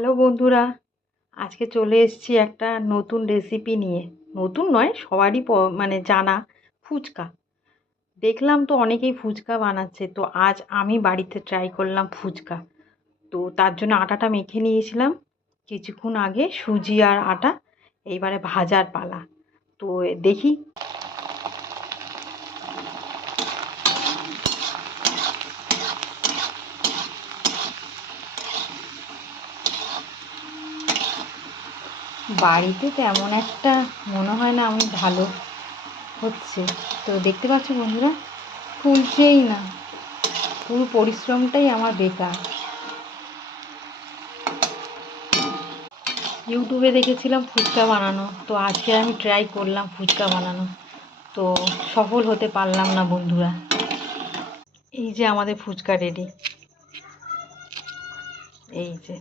Hello বন্ধুরা, আজকে চলে এসেছি একটা নতুন রেসিপি নিয়ে। নতুন নয়, সবারই মানে জানা, ফুচকা। দেখলাম তো অনেকেই ফুচকা বানাচ্ছে, তো আজ আমি বাড়িতে ট্রাই করলাম ফুচকা। তো তার জন্য আটাটা মেখে নিয়েছিলাম কিছুক্ষণ আগে, সুজি আর আটা। এইবারে ভাজার পালা। তো দেখি। বাড়িতে তেমন একটা মনে হয় না আমি ভালো হচ্ছে। তো দেখতে পাচ্ছ বন্ধুরা, ফুলছেই না। পুরো পরিশ্রমটাই আমার বেকার। ইউটিউবে দেখেছিলাম ফুচকা বানানো, তো আজকে আমি ট্রাই করলাম ফুচকা বানানো। তো সফল হতে পারলাম না বন্ধুরা। এই যে আমাদের ফুচকা রেডি। এই যে